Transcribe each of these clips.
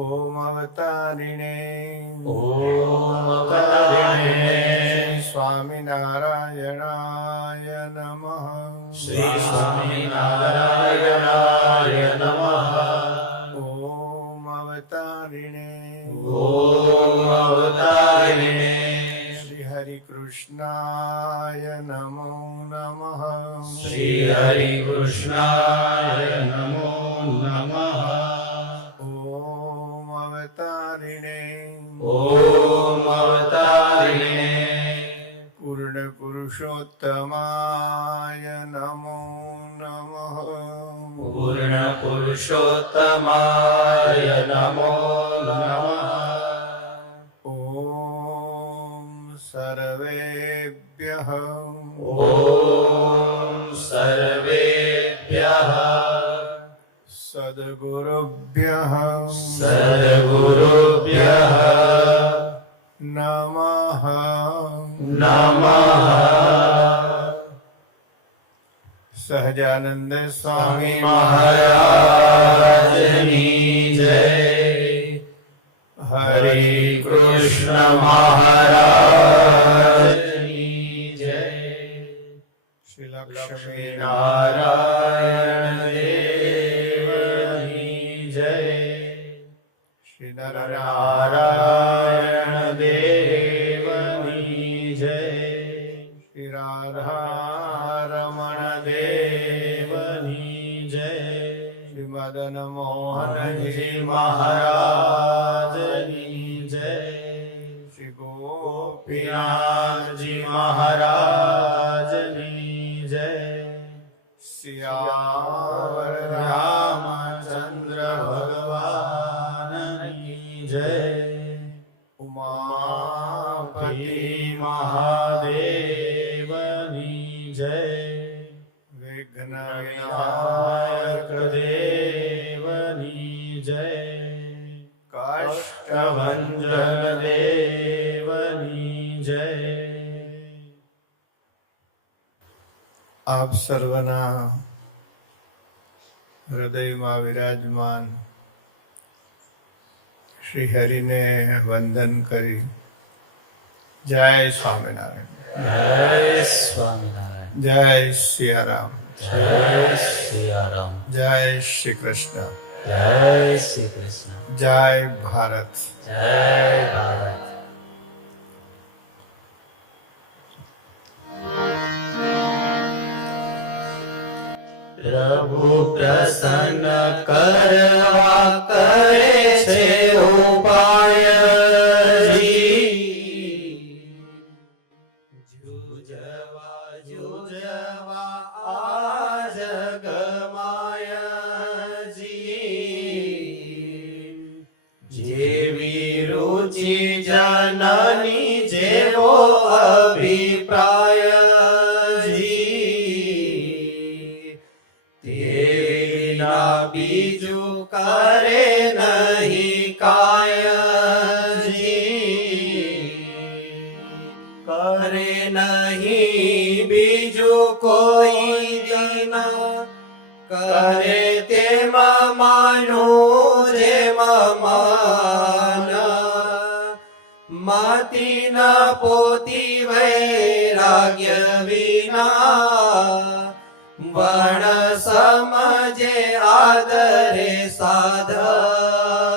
ઓમ અવતારિણે શ્રી સ્વામિનારાયણાય નમઃ. શ્રી સ્વામિનારાયણાય નમઃ. ઓમ અવતારિણે શ્રી હરિ કૃષ્ણાય નમો નમઃ. શ્રી હરિ કૃષ્ણાય નમો નમઃ. ઓમ અવતારિણે પૂર્ણ પુરુષોત્તમાય નમો નમઃ. પૂર્ણ પુરુષોત્તમાય નમો નમઃ. ઓમ સર્વેભ્યઃ સર્વેભ્યઃ સદ્ગુરુભ્યઃ સદ્ગુરુભ્યઃ નમઃ. નમઃ. સહજાનંદ સ્વામી મહારાજની જય. હરે કૃષ્ણ મહારાજની જય. શ્રી લક્ષ્મી નારાયણ દેવની જય. શ્રી નારાયણ દેવની જય. શ્રી રાધારમણ દેવની જય. શ્રી મદન મોહનજી મોહનજી મહારાજની જય. શ્રી ગોપીનાથ પિયાજી મહારાજની જય. સિયાવર રામચંદ્ર ભગવાનની જય. ઉમાપતિ મહાદેવની જય. વિઘ્ન વિનાયક વિનાયક દેવની જય. કાષ્ટભંજન દેવની જય. આપ સર્વના હૃદયમાં વિરાજમાન શ્રી હરિને વંદન કરી જય સ્વામિનારાયણ. જય સ્વામિનારાયણ. જય સિયારામ. જય સિયારામ. જય શ્રી કૃષ્ણ. જય શ્રી કૃષ્ણ. જય ભારત. જય ભારત. પ્રભુ પ્રસન્ન કરવા કરે છે ઉપાય જુજવા આ જગમાયજી. જેવી રુચિ જનની જેવો અભિપ્રાય બીજું કરે નહીં કાયજી. કરે નહીં બીજું કોઈ દિન કરે તેમાં માનું જેમ માન. માતી ન પોતી વૈરાગ્ય વિના વણ સમજે આદરે સાધના.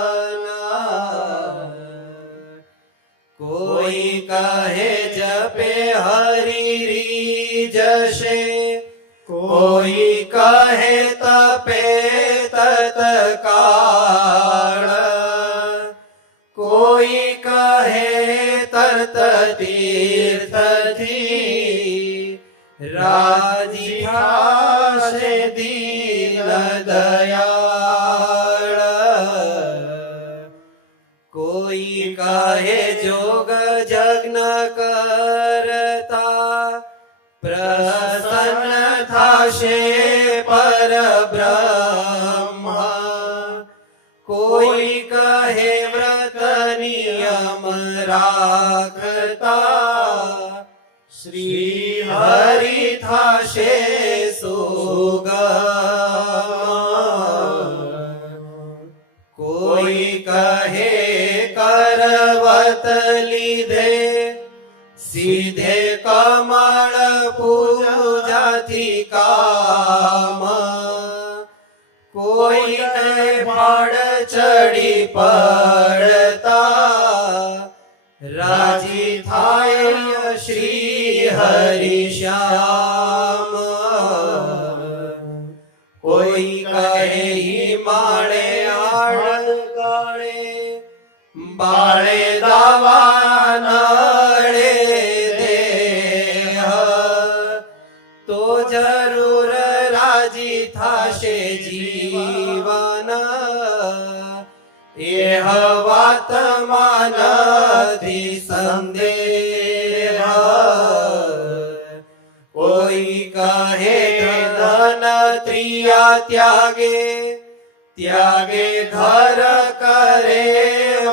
કોઈ કહે જપે હરી જશે, કોઈ કહે તપે તત્કાળ, કોઈ કહે તત તીર્થથી રાજી થાશે દીન દયાળ. કોઈ કહે જોગ જગ્ન કરતા પ્રસન્ન થાશે પરબ્રહ્મ. કોઈ કહે વ્રત નિયમ રાખતા શ્રી હરિ થાશે સુગમ. કોઈ કહે વ્રત લીધે સીધે કમળ પૂજાથી કામ કોઈને ફળ ચડી પડતા રાજી થાય શ્રી હરિ શ્યામ કોઈ કહે હિમાળે આળ ગાળે બાળે દાવા નળે દેહ તો જરૂર રાજી થાશે જીવન એહ વાતમાં નથી સંદેહ કોઈ કહે ધન ત્રિયા ત્યાગે ત્યાગે ઘર કરે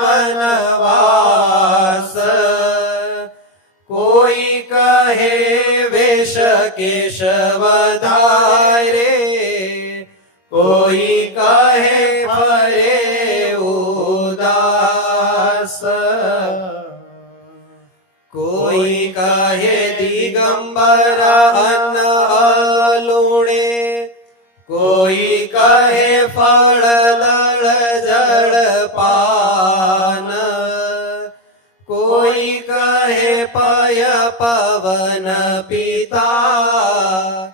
વનવાસ કોઈ કહે વેશ કેશ વધારે કોઈ કહે ફરે ઉદાસ કોઈ કહે દિગંબર અન્ન અલુણે કોઈ કહે ફળ લળ જળ પાન કોઈ કહે પય પવન પિતા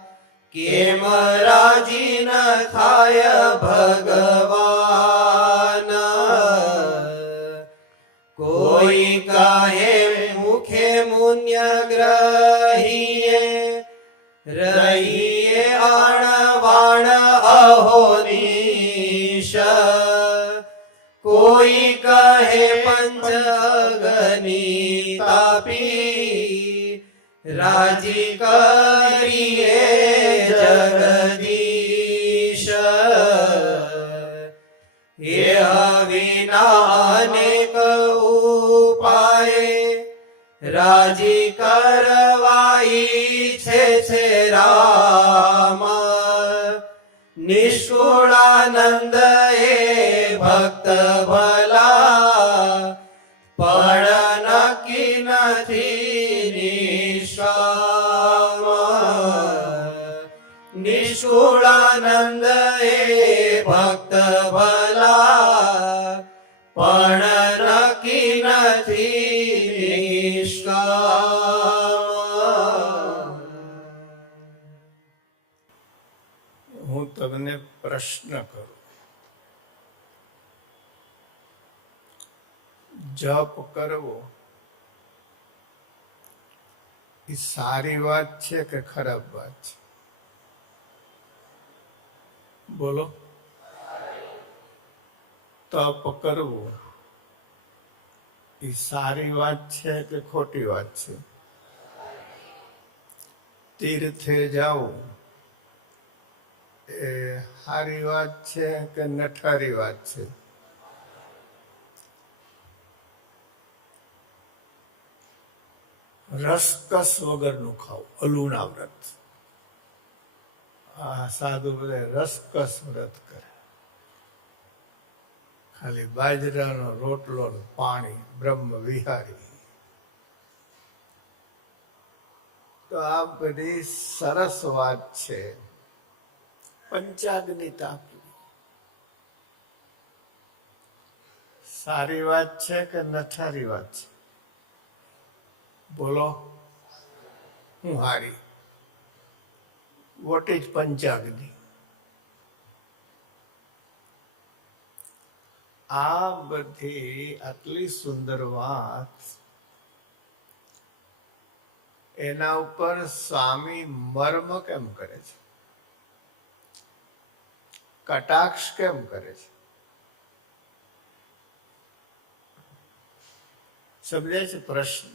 કેમ રાજી ન થાય ભગવાન કોઈ કહે મુખે મુન્ય ગ્રહીએ રહીએ અણવાણ અહોનીશ કોઈ કહે પંચ અગ્નિ તાપી રાજી કરીએ જગદીશ એ વિના અનેક ઉપાય રાજી કરવાઈ છે રામ નિષ્કુળાનંદ એ ભક્ત ભલા પણ નક્કી નથી નિષ્કામ નિષ્કુળાનંદ એ ભક્ત ભલા પણ નક્કી નથી નિષ્કામ. હું તમને પ્રશ્ન કરું, જપ કરવો એ સારી વાત છે કે ખરાબ વાત છે? બોલો. તપ કરવું એ સારી વાત છે કે ખોટી વાત છે? તીર્થે જાવું એ સારી વાત છે કે નઠારી વાત છે? રસકસ વગરનું ખાવું, અલુણા વ્રત. આ સાધુ બધે રસકસ વ્રત કરે, ખાલી બાજરાનો રોટલો ને પાણી, બ્રહ્મ વિહારી. તો આ બધી સરસ વાત છે. પંચાગ્નિ તાપવી સારી વાત છે કે નઠારી વાત છે? બોલો. હું હારી. વોટ ઇઝ પંચાગ્નિ? આ બધી આટલી સુંદર વાત, એના ઉપર સ્વામી મર્મ કેમ કરે છે, કટાક્ષ કેમ કરે છે? સમજાય છે પ્રશ્ન?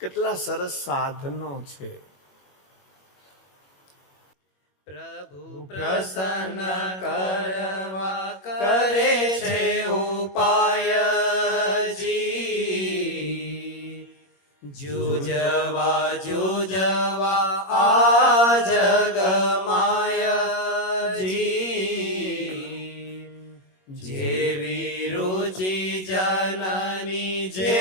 કેટલા સરસ સાધનો છે. પ્રભુ પ્રસન્ન કરવા કરે છે ઉપાય જી જુજવા જુજવા આ જગમાય જી જેવી રુચિ જનની જે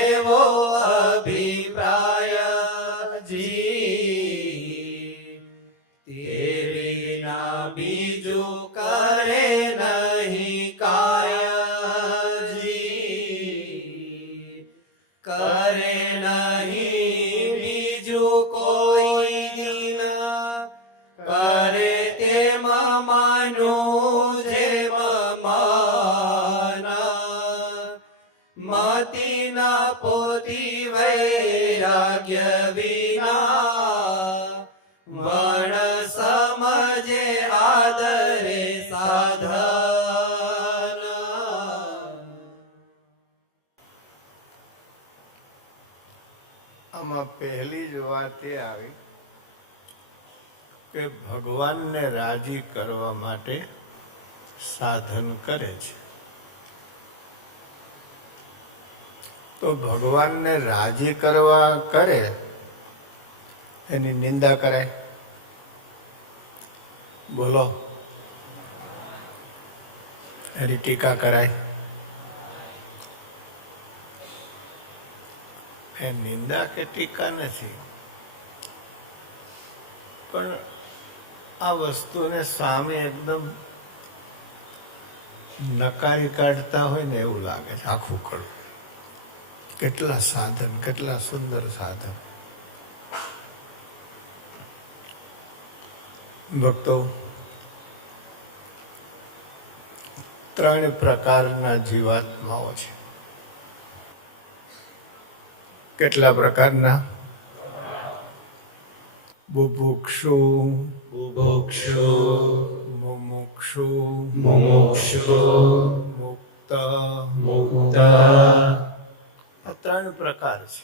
બીજું કરે નહીં કાયજી, કરે નહીં બીજું કોઈ દિન, કરે તેમ માનું જેમ મન, મતિના પોતી વૈરાગ્ય વિના, વણ સમજે આદરે સાધન. આમાં પહેલી જ વાત એ આવી કે ભગવાનને રાજી કરવા માટે સાધન કરે છે. તો ભગવાનને રાજી કરવા કરે એની નિંદા કરાય? બોલો, એની ટીકા કરાય? એ નિંદા કે ટીકા નથી, પણ આ વસ્તુને સામે એકદમ નકારી કાઢતા હોય ને એવું લાગે છે. આખું કડું, કેટલા સાધન, કેટલા સુંદર સાધન. ભક્તો, 3 પ્રકારના જીવાત્માઓ છે. કેટલા પ્રકારના? બુભુક્ષુ, બુભુક્ષુ, મુમુક્ષુ, મુમુક્ષુ, મુક્ત. મુક્ત. આ 3 પ્રકાર છે.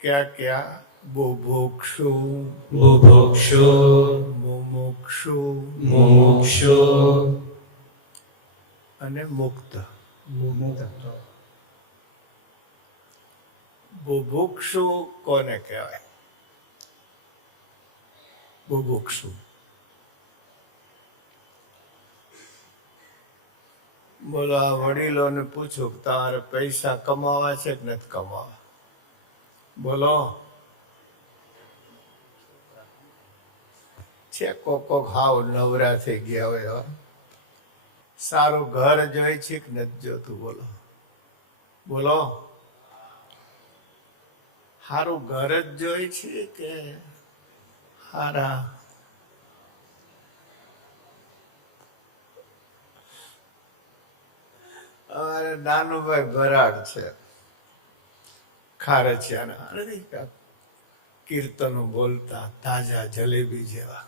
ક્યાં ક્યાં? બુભુક્ષુ, બુભુક્ષુ, મુમુક્ષુ, મુમુક્ષુ અને મુક્ત. મુક્ત. બુભુક્ષુ કોને કહેવાય? બુભુક્ષુ બોલો, આ વડીલોને પૂછો કે તમારે પૈસા કમાવા છે કે નથી કમાવા? બોલો, છે કોક હાવ નવરા થઈ ગયા હોય. સારું ઘર જોઈ છે કે નથી જોતું? બોલો બોલો, સારું ઘર જ જોઈ છે કે હારા? અમારે નાનુભાઈ ભરાડ છે, ખારચિયાના, નથી કીર્તનો બોલતા, તાજા જલેબી જેવા.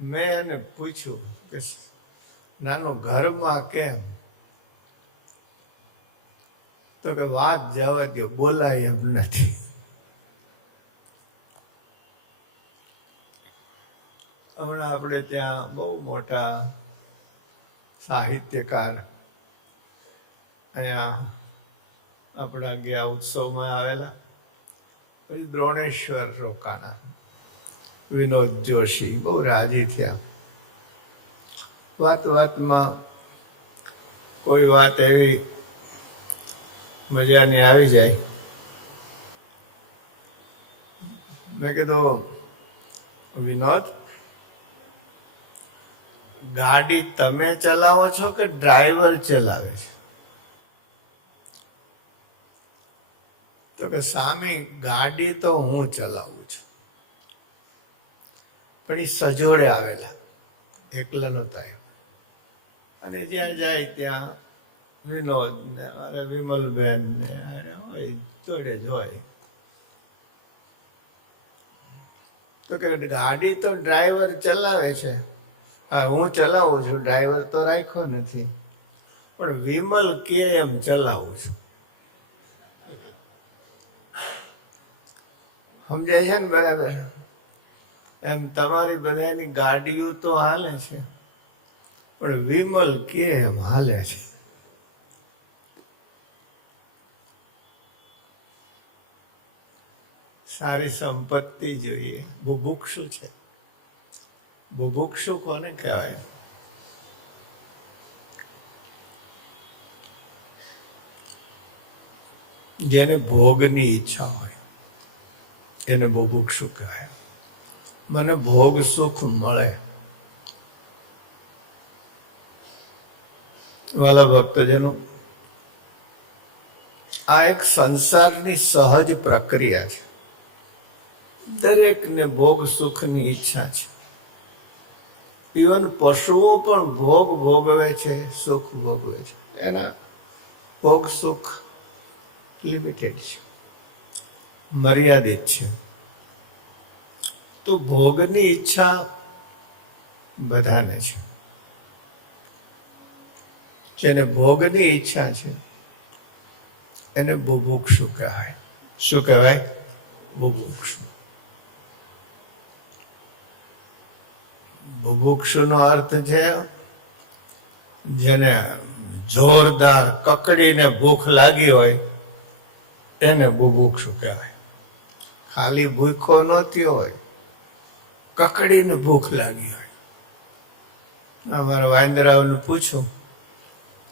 મેં એને પૂછ્યું કે નાનું ઘરમાં કેમ? તો કે વાત જવા દો, બોલાય એમ નથી. હમણાં આપણે ત્યાં બહુ મોટા સાહિત્યકાર અહીંયા આપણા ગયા ઉત્સવમાં આવેલા, પછી દ્રોણેશ્વર રોકાણા. વિનોદ જોશી બહુ રાજી થયા. વાતમાં કોઈ વાત એવી મજાની આવી જાય. મેં કીધું, વિનોદ, ગાડી તમે ચલાવો છો કે ડ્રાઈવર ચલાવે છે? તો કે સામી ગાડી તો હું ચલાવું છું, પણ એ સજોડે આવેલા, એકલા નહોતા. અને જ્યાં જાય ત્યાં વિનોદ ને અરે વિમલબેન ને હોય, જોડે જ હોય. તો કે ગાડી તો ડ્રાઈવર ચલાવે છે. હા, હું ચલાવું છું, ડ્રાઈવર તો રાખ્યો નથી, પણ વિમલ કે એમ ચલાવું છું. સમજાય છે ને બરાબર? એમ તમારી બધાની ગાડીઓ તો હાલે છે, પણ વિમલ કે એમ હાલે છે. સારી સંપત્તિ જોઈએ. બુભુક્ષુ છે. બુભુક્ષુ કોને કહેવાય? જેને ભોગની ઈચ્છા હોય એને બુભુક્ષુ કહેવાય. મને ભોગ સુખ મળે. વાલા ભક્તજનો, આ એક સંસારની સહજ પ્રક્રિયા છે. દરેકને ભોગ સુખની ઈચ્છા છે. ઇવન પશુઓ પણ ભોગ ભોગવે છે, સુખ ભોગવે છે. એના ભોગ સુખ લિમિટેડ છે, મર્યાદિત છે. તો ભોગની ઈચ્છા બધાને છે. જેને ભોગની ઈચ્છા છે એને બુભુક્ષુ કહેવાય. શું કહેવાય? બુભુક્ષુ. બુભુક્ષુનો અર્થ છે જેને જોરદાર કકડીને ભૂખ લાગી હોય એને બુભુક્ષુ કહેવાય. ખાલી ભૂખો ન થયો હોય, કકડીને ભૂખ લાગી હોય. અમારા વાંદરાઓને પૂછું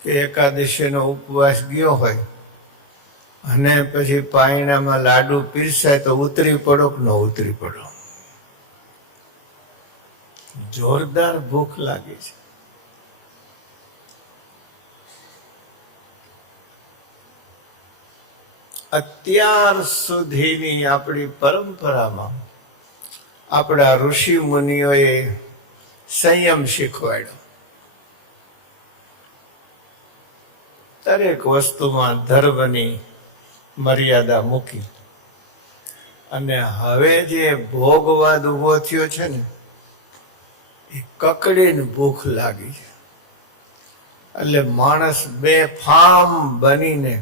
કે એકાદશીનો ઉપવાસ ગયો હોય અને પછી પાયણામાં લાડુ પીરસાય તો ઉતરી પડો કે ન ઉતરી પડો? જોરદાર ભૂખ લાગી છે. અત્યાર સુધીની આપણી પરંપરામાં આપણા ઋષિ મુનિઓએ સંયમ શીખવાડ્યો. દરેક વસ્તુમાં ધર્મની મર્યાદા મૂકી. અને હવે જે ભોગવાદ ઉભો થયો છે ને, એ કકડીને ભૂખ લાગી છે. એટલે માણસ બેફામ બનીને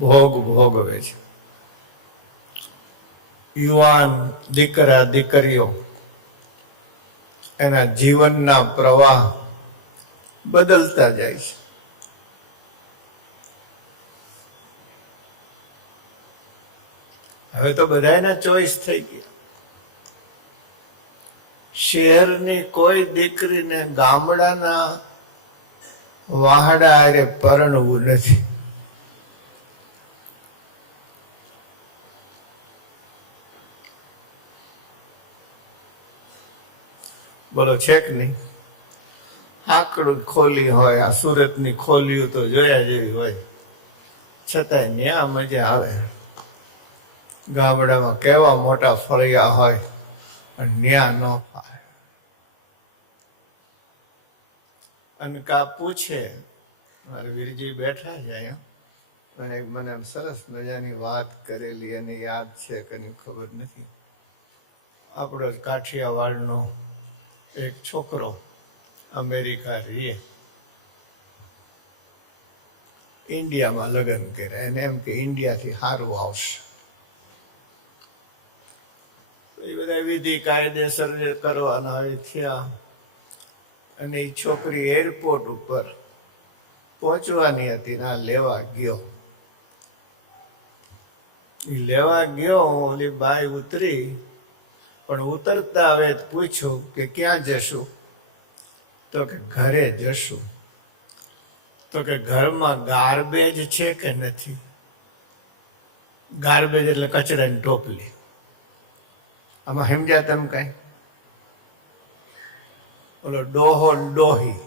ભોગ ભોગવે છે. યુવાન દીકરા દીકરીઓ એના જીવનના પ્રવાહ બદલતા જાય છે. હવે તો બધાયના ચોઈસ થઈ ગયા. શહેરની કોઈ દીકરીને ગામડાના વાહડા હારે પરણવું નથી. બોલો, છે કે નહીં? આકડું ખોલી હોય, આ સુરતની ખોલીઓ તો જોયા જેવી હોય, છતાંય ન્યા મજા આવે. ગામડામાં કેવા મોટા ફળિયા હોય અને ન્યા ન ફાવે. અને કા પૂછે, મારે વીરજી બેઠા છે અહીંયા, અને મને સરસ મજાની વાત કરેલી અને યાદ છે કે નહીં ખબર નથી. આપણો કાઠિયાવાડનો એક છોકરો અમેરિકા રહીએ, ઇન્ડિયામાં લગ્ન કર્યા. એને એમ કે ઇન્ડિયાથી સારું આવશે. એ બધા વિધિ કાયદેસર કરવાના હોય થયા. અને એ છોકરી એરપોર્ટ ઉપર પહોંચવાની હતી, ના લેવા ગયો. એ લેવા ગયો, ઓલી બાઈ ઉતરી, પણ ઉતરતા હવે પૂછ્યું કે ક્યાં જશું? તો કે ઘરે જશું. તો કે ઘરમાં ગાર્બેજ છે કે નથી? ગાર્બેજ એટલે કચરાની ટોપલી. આમાં સમજ્યા તમે કઈ? ઓલો ડોહો ડોહી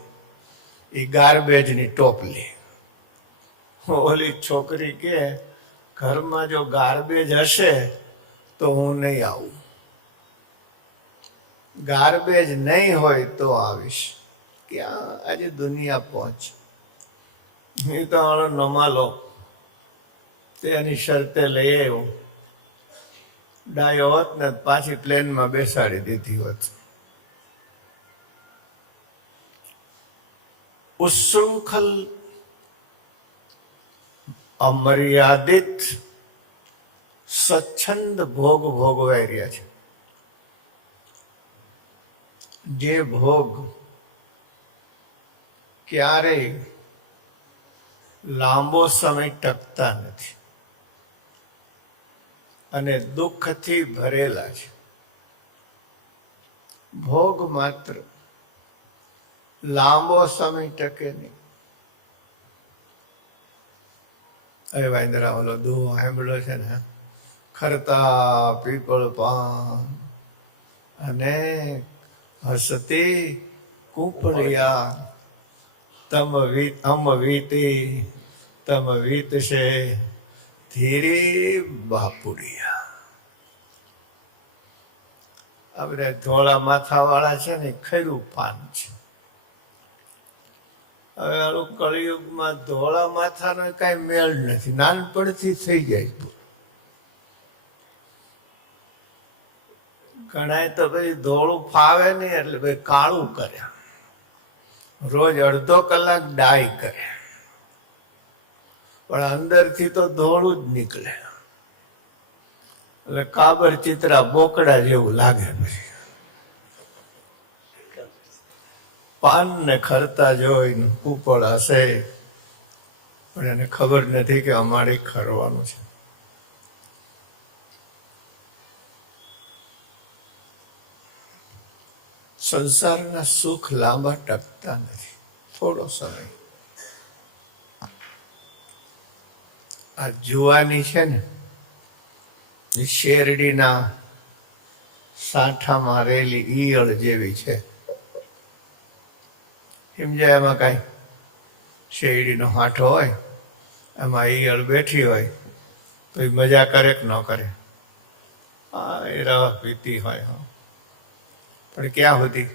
એ ગાર્બેજની ટોપલી. ઓલી છોકરી કે ઘરમાં જો ગાર્બેજ હશે તો હું નહીં આવું, ગાર્બેજ નહીં હોય તો આવીશ. ક્યાં આજે દુનિયા પહોંચ. એ તો આનો નમાલો તેની શરતે લઈ આવ્યો. ડાયો હોત ને પાછી પ્લેનમાં બેસાડી દીધી હોત. ઉચ્છૃંખલ અમર્યાદિત સ્વચ્છંદ ભોગ ભોગવાઈ રહ્યા છે. જે ભોગ ક્યારેય લાંબો સમય ટકતા નથી અને દુઃખથી ભરેલા છે. ભોગ માત્ર લાંબો સમય ટકે નહીં. અરે વાંદરા ઓલો દુહો સાંભળ્યો છે ને, ખરતા પીપળ પાન અને હસતી કૂપળિયા અમ વીતી તમ વીતશે ધીરી બાપુડિયા. આ બધા ધોળા માથા વાળા છે ને ખરું પાન છે. હવે આનું કળિયુગમાં ધોળા માથાનો કઈ મેળ નથી, નાનપણથી થઈ જાય. ઘણા તો ભાઈ ધોળું ફાવે નહીં એટલે ભાઈ કાળું કરે, રોજ અડધો કલાક ડાય કરે, પણ અંદરથી તો ધોળું જ નીકળે એટલે કાબર ચિત્રા બોકડા જેવું લાગે. પછી પાન ને ખરતા જોઈને કૂપળ હશે, પણ એને ખબર નથી કે અમારે ખરવાનું છે. સંસારના સુખ લાંબા ટકતા નથી, થોડો સમય. આ જુવાની છે ને એ શેરડીના સાંઠામાં રહેલી ઈયળ જેવી છે. સમજાય? એમાં કાંઈ શેરડીનો હાંઠો હોય, એમાં ઈયળ બેઠી હોય તો એ મજા કરે કે ન કરે? હા, એ રવા પીતી હોય. પણ ક્યાં સુધી?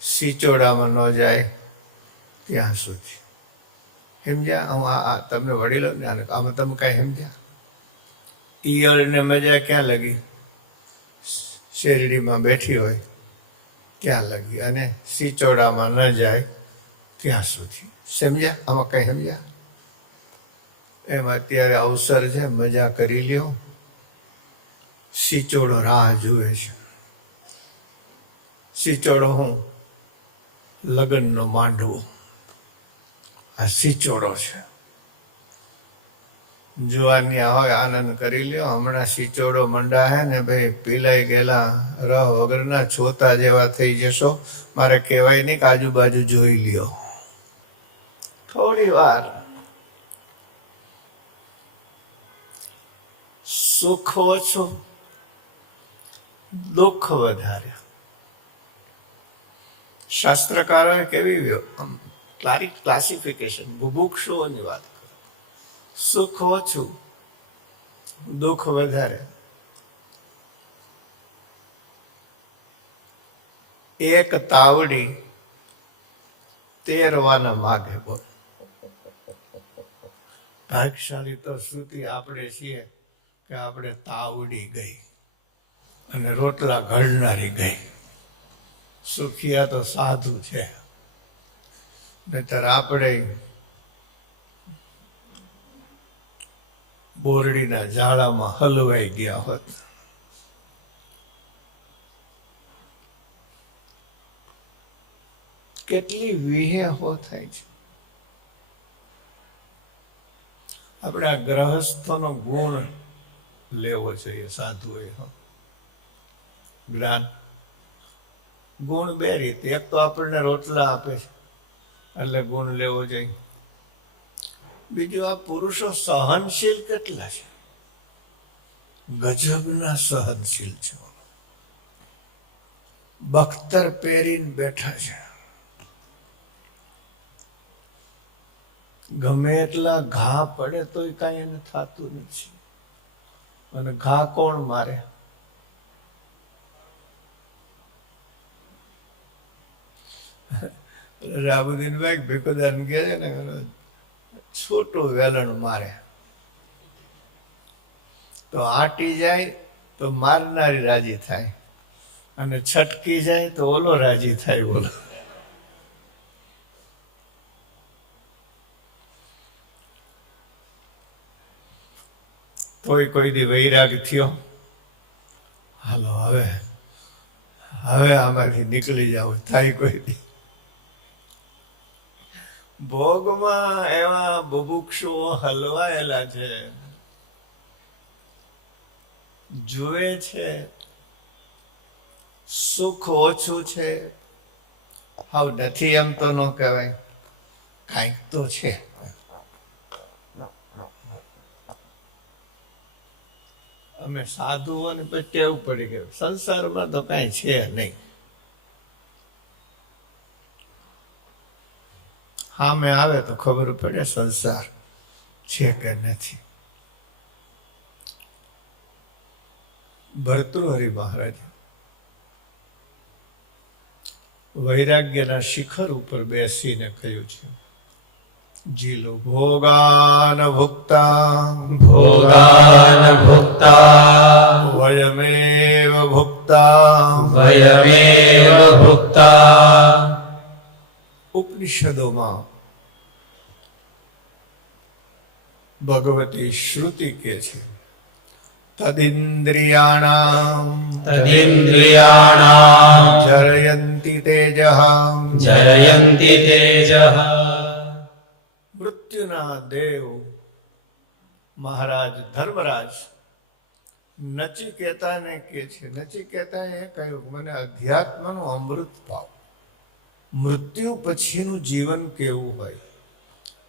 સિચોડામાં ન જાય ત્યાં સુધી. સમજ્યા? તમને વડીલો ને આમાં તમે કાંઈ સમજ્યા? ઈયળને મજા ક્યાં લગી? શેરડીમાં બેઠી હોય ત્યાં લગી, અને સિચોડામાં ન જાય ત્યાં સુધી. સમજ્યા? આમાં કઈ સમજ્યા? એમ અત્યારે અવસર છે, મજા કરી લ્યો. સિચોડો રાહ જુએ છે. સિચોડો હું? લગ્નનો માંડવો. આ સિચોડો છે. જુવાનિયા હોય આનંદ કરી લ્યો. હમણાં સિચોડો મંડા હે ને ભાઈ, પીલાઈ ગયેલા રહ વગરના છોતા જેવા થઈ જશો. મારે કહેવાય નહીં કે આજુબાજુ જોઈ લ્યો. થોડી વાર સુખ ઓછું, દુઃખ વધારે. શાસ્ત્રકારોએ કેવી ક્લાસિફિકેશન બુભુક્ષુઓની વાત કરે. સુખ ઓછું, દુઃખ વધારે. એક તાવડી તેરવાના માગે. બોલ, ભાગશાળી તો શ્રુતિ આપણે છીએ કે આપણે તાવડી ગઈ અને રોટલા ઘડનારી ગઈ. સુખિયા તો સાધુ છે, નહીતર આપણે બોરડીના ઝાડામાં હલવાઈ ગયા હોત. કેટલી વિહેહો થાય છે. આપણે આ ગ્રહસ્થોનો ગુણ લેવો જોઈએ. સાધુએ જ્ઞાન ગુણ બે રીતે. એક તો આપણને રોટલા આપે છે એટલે ગુણ લેવો જોઈએ. બીજું, આ પુરુષો સહનશીલ કેટલા છે, ગજબના સહનશીલ છે. બખ્તર પહેરીને બેઠા છે, ગમે એટલા ઘા પડે તોય કાંઈ એને થતું નથી. અને ઘા કોણ મારે? રાબુદ્દીનભાઈ ભીખુદાન કહે છે ને, છોટું વેલણ મારે તો આટી જાય તો મારનારી રાજી થાય, અને છટકી જાય તો ઓલો રાજી થાય. બોલો, તોય કોઈ દી વૈરાગ થયો? હાલો હવે આમાંથી નીકળી જાવ થાય કોઈ દી? ભોગમાં એવા બુભુક્ષુઓ હલવાયેલા છે, જુએ છે સુખ ઓછું છે. હાવ નથી એમ તો ન કહેવાય, કાંઈક તો છે. અમે સાધુઓને પછી ટેવ પડી ગયું સંસારમાં તો કાંઈ છે નહીં. સામે આવે તો ખબર પડે સંસાર છે કે નથી. ભર્તૃહરિ મહારાજ વૈરાગ્યના શિખર ઉપર બેસીને કહ્યું છે, જીલો ભોગાન ભુક્તા ભોગાન ભુક્તા વયમેવ ભુક્તા. વયમેવ ભુક્તા. ઉપનિષદોમાં ભગવતી શ્રુતિ કે છે, તદિન્દ્રિયાણામ તદિન્દ્રિયાણામ જરયંતિ તેજઃ. જયંતિ તેજઃ. મૃત્યુના દેવ મહારાજ ધર્મરાજ નચિકેતાને કે છે, નચિકેતાએ કહ્યું મને અધ્યાત્મનું અમૃત પાવ, મૃત્યુ પછીનું જીવન કેવું હોય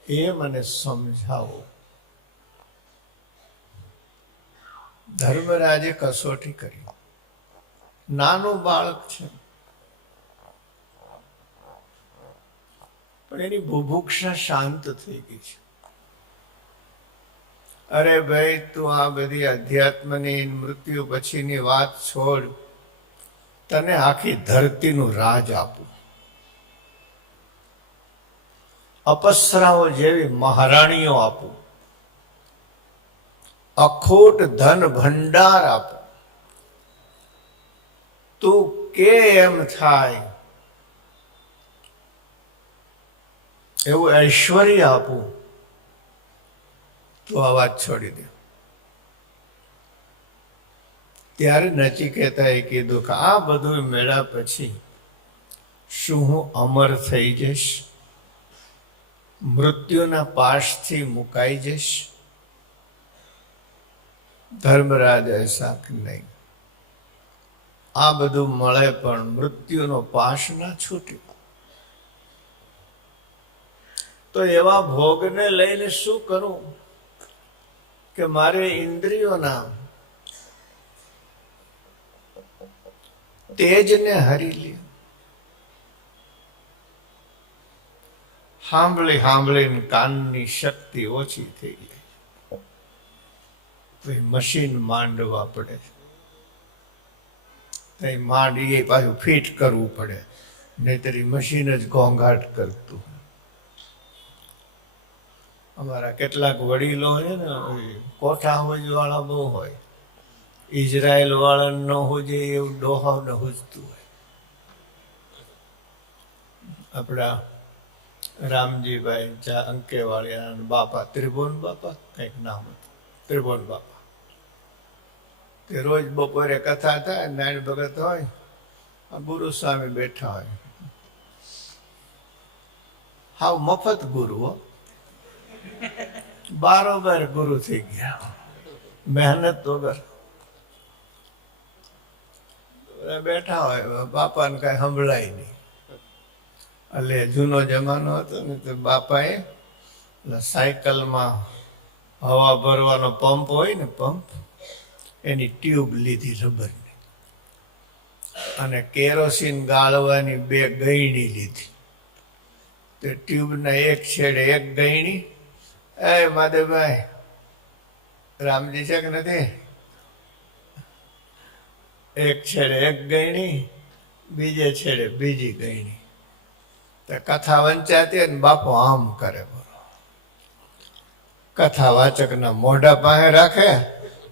એ મને સમજાવો. ધર્મરાજે કસોટી કરી. નાનું બાળક છે પણ એની બુભુક્ષા શાંત થઈ ગઈ છે. અરે ભાઈ, તું આ બધી અધ્યાત્મની મૃત્યુ પછીની વાત છોડ, તને આખી ધરતીનું રાજ આપું, અપસરાઓ જેવી મહારાણીઓ આપું, અખૂટ ધન ભંડાર આપું, તું કે એમ થાય એવું ઐશ્વર્ય આપું, તો આ વાત છોડી દે. ત્યારે નચિકેતાએ કીધું કે આ બધું મેળા પછી શું હું અમર થઈ જઈશ, મૃત્યુના પાશથી મુકાઈ જઈશ? ધર્મરાજ એસા કે નહીં, આ બધું મળે પણ મૃત્યુનો પાશ ના છૂટે. તો એવા ભોગને લઈને શું કરું કે મારે ઇન્દ્રિયોના તેજને હરી લે. સાંભળી સાંભળીને કાનની શક્તિ ઓછી થઈ ગઈ. પછી મશીન માંડવા પડે, માંડી એ પાછું ફિટ કરવું પડે, નહીતર મશીન જ ઘોંઘાટ કરતું. અમારા કેટલાક વડીલો છે ને, કોઠા હોજ વાળા બહુ હોય, ઇઝરાયલ વાળા ન હોજે એવું ડોહાને હોજતું હોય. આપણા રામજીભાઈ અંકેવાળિયા બાપા, ત્રિભુવન બાપા કંઈક નામ હતું, ત્રિભુવન બાપા. તે રોજ બપોરે કથા થાય, નારાયણ ભગત હોય, ગુરુ સ્વામી બેઠા હોય, હાવ મફત ગુરુ હો, બારોબાર ગુરુ થઈ ગયા, મહેનત વગર બેઠા હોય. બાપાને કઈ સંભળાય નહીં. એટલે જૂનો જમાનો હતો ને, તો બાપાએ સાયકલમાં હવા ભરવાનો પંપ હોય ને, પંપ એની ટ્યુબ લીધી રબરની, અને કેરોસીન ગાળવાની 2 ગયણી લીધી. તે ટ્યુબના એક છેડે એક ગયણી, એ માધવભાઈ રામજી છે કે નથી, એક છેડે એક ગયણી, બીજે છેડે બીજી ગયણી. તો કથા વંચાતી ને બાપો આમ કરે, બોલો, કથા વાચકના મોઢા પાસે રાખે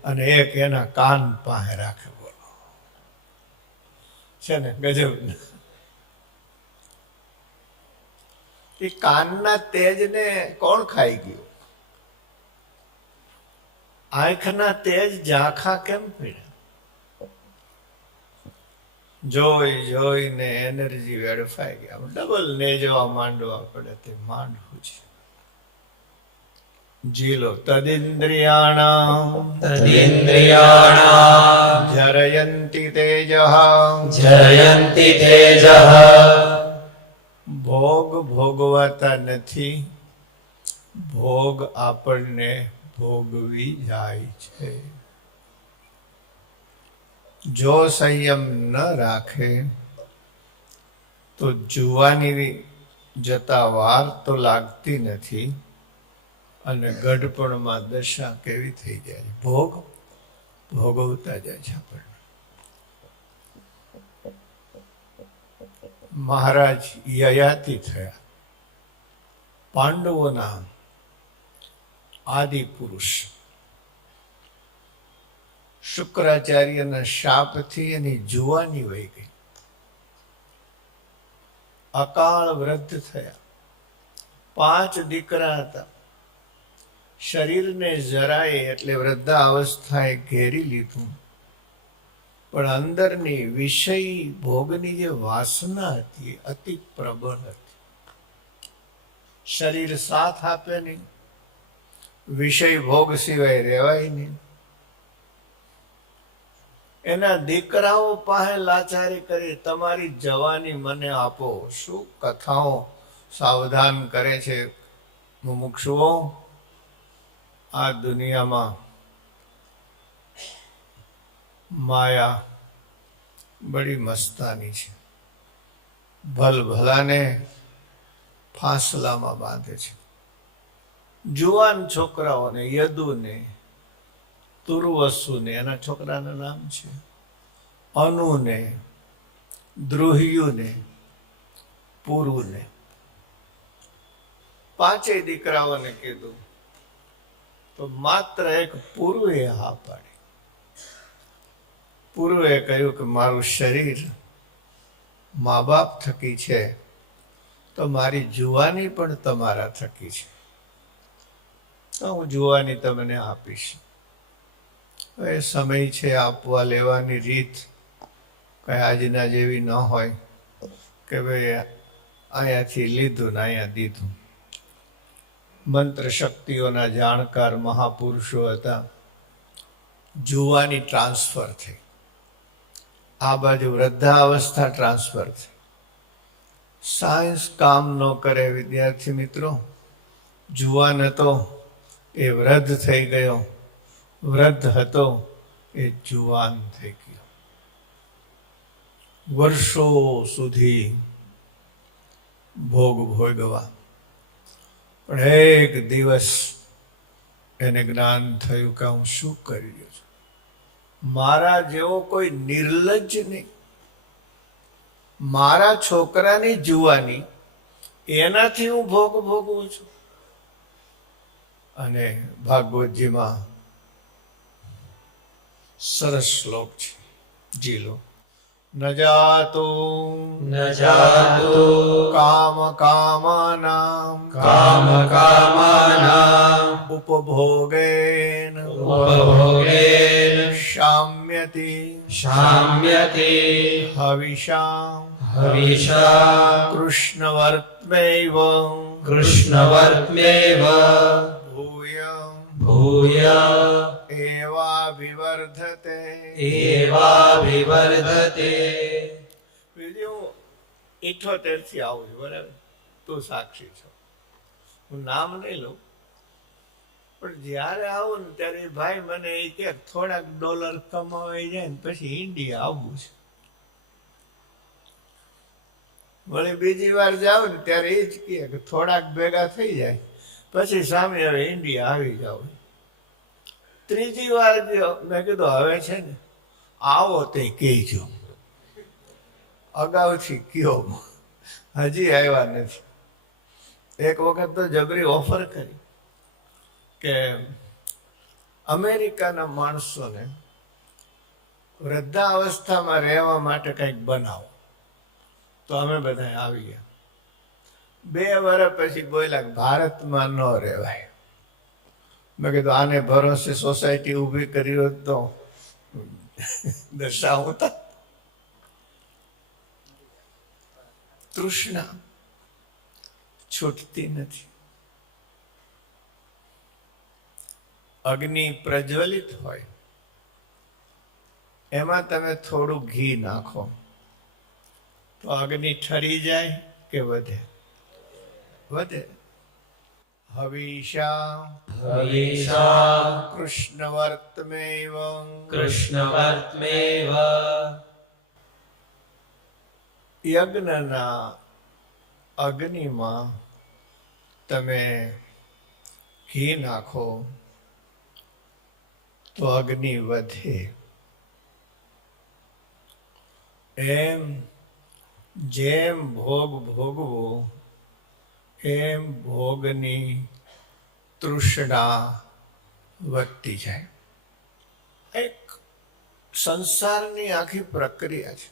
અને એક એના કાન પાસે રાખે. બોલો, છે ને ગજબ. એ કાનના તેજને કોણ ખાઈ ગયું? આંખના તેજ ઝાંખા કેમ પીડે? જોઈ જોઈને એનર્જી વેડફાઈ ગયા. ડબલ નેજવા માંડવા પડે, તે માંડવું છે. જીલો તદિન્દ્રિયાણામ તદિન્દ્રિયાણામ જરયંતિ તેજઃ. જયંતિ તેજઃ. ભોગ ભોગવાતા નથી, ભોગ આપણને ભોગવી જાય છે. જો સંયમ ન રાખે તો જુવાની જતા વાર તો લાગતી નથી અને ગઢપણમાં દશા કેવી થઈ જાય, ભોગવતા જાય છે આપણને. મહારાજ યયાતિ થયા, પાંડવોના આદિ પુરુષ. શુક્રાચાર્યના શાપથી એની જુવાની વહી ગઈ, અકાળ વૃદ્ધ થયા. 5 દીકરા હતા. શરીરને જરાય એટલે વૃદ્ધાવસ્થાએ ઘેરી લીધું, પણ અંદરની વિષય ભોગની જે વાસના હતી એ અતિ પ્રબળ હતી. શરીર સાથ આપે નહીં, વિષય ભોગ સિવાય રહેવાય નહીં. એના દીકરાઓ પાસે લાચારી કરી, તમારી જવાની મને આપો. શું કથાઓ સાવધાન કરે છે મુમુક્ષુઓ. આ દુનિયામાં માયા બડી મસ્તાની છે. ભલભલાને ફાંસલામાં બાંધે છે. જુવાન છોકરાઓને, યદુને, તુર્વસુને, એના છોકરાના નામ છે, અનુને, દ્રુહ્યુને, પુરુને, 5 દીકરાઓને કીધું તો માત્ર એક પુરુએ હા પાડી. પુરુએ કહ્યું કે મારું શરીર મા બાપ થકી છે, તો મારી જુવાની પણ તમારા થકી છે, તો હું જુવાની તમને આપીશ. એ સમય છે, આપવા લેવાની રીત કઈ આજના જેવી ન હોય કે ભાઈ અહીંયાથી લીધું ને અહીંયા દીધું. મંત્ર શક્તિઓના જાણકાર મહાપુરુષો હતા. જુવાની ટ્રાન્સફર થઈ, આ બાજુ વૃદ્ધાવસ્થા ટ્રાન્સફર થઈ. સાયન્સ કામ ન કરે વિદ્યાર્થી મિત્રો. જુવાન હતો એ વૃદ્ધ થઈ ગયો, વૃદ્ધ હતો એ જુવાન થઈ ગયો. વર્ષો સુધી ભોગ ભોગવા, પણ એક દિવસ એને જ્ઞાન થયું કે હું શું કરી રહ્યો છું. મારા જેવો કોઈ નિર્લજ્જ નહીં. મારા છોકરાની જુવાની એનાથી હું ભોગ ભોગવું છું. અને ભાગવતજીમાં સરસ શ્લોક છે, જીલો. ન જાતો કામ કામાનામ ઉપભોગેન શામ્યતિ હવિષા કૃષ્ણવર્ત્મૈવ ભૂય એવાભિવર્ધતે. બીજું 78 થી આવું છું, બરાબર? તું સાક્ષી છો, હું નામ નહીં લઉં, પણ જ્યારે આવું ને ત્યારે ભાઈ મને એ કે થોડાક ડોલર કમાવાઈ જાય ને પછી ઇન્ડિયા આવવું છે. વળી બીજી વાર જાવ ને ત્યારે એ જ કહે કે થોડાક ભેગા થઈ જાય પછી સામે હવે ઇન્ડિયા આવી જાવ. ત્રીજી વાર ગયો, મેં કીધું હવે છે ને આવો તે કહેજો. અગાઉથી કયો, હજી આવ્યા નથી. એક વખત તો જબરી ઓફર કરી કે અમેરિકાના માણસોને વૃદ્ધાવસ્થામાં રહેવા માટે કંઈક બનાવો, તો અમે બધા આવી ગયા. 2 વર્ષ પછી બોલ્યા કે ભારતમાં ન રહેવાય. મેં કીધું આને ભરોસે સોસાયટી ઊભી કરી હોત તો દર્શાવતા. તૃષ્ણા છૂટતી નથી. અગ્નિ પ્રજ્વલિત હોય, એમાં તમે થોડું ઘી નાખો તો અગ્નિ ઠરી જાય કે વધે? વધે. હવિષા હવિષા કૃષ્ણવર્તમેવ કૃષ્ણવર્તમેવ યજ્ઞના અગ્નિમાં તમે ઘી નાખો તો અગ્નિ વધે. એમ જેમ ભોગ ભોગવો એમ ભોગની તૃષ્ણા વધતી જાય. એક સંસારની આખી પ્રક્રિયા છે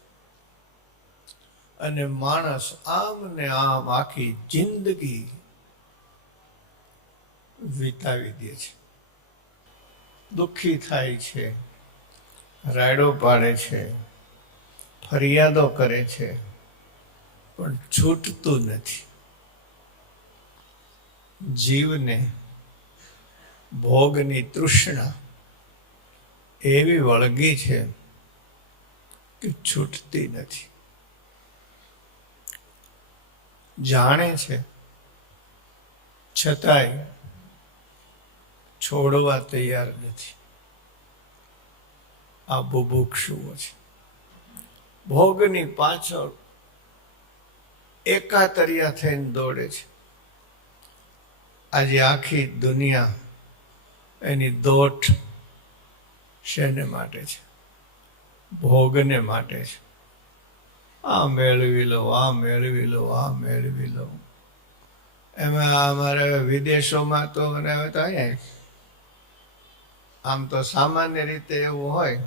અને માણસ આમ ને આમ આખી જિંદગી વિતાવી દે છે. દુઃખી થાય છે, રાયડો પાડે છે, ફરિયાદો કરે છે, પણ છૂટતું નથી. જીવને ભોગની તૃષ્ણા એવી વળગી છે કે છૂટતી નથી. જાણે છે છતાંય છોડવા તૈયાર નથી. આ બુભુક્ષુઓ છે. ભોગની પાછળ એકાતરિયા થઈને દોડે છે. આજે આખી દુનિયા એની દોટ શેને માટે છે? ભોગને માટે છે. આ મેળવી લો, આ મેળવી લો, આ મેળવી લો. એમાં અમારે વિદેશોમાં તો અને હવે તો અહીંયા આમ તો સામાન્ય રીતે એવું હોય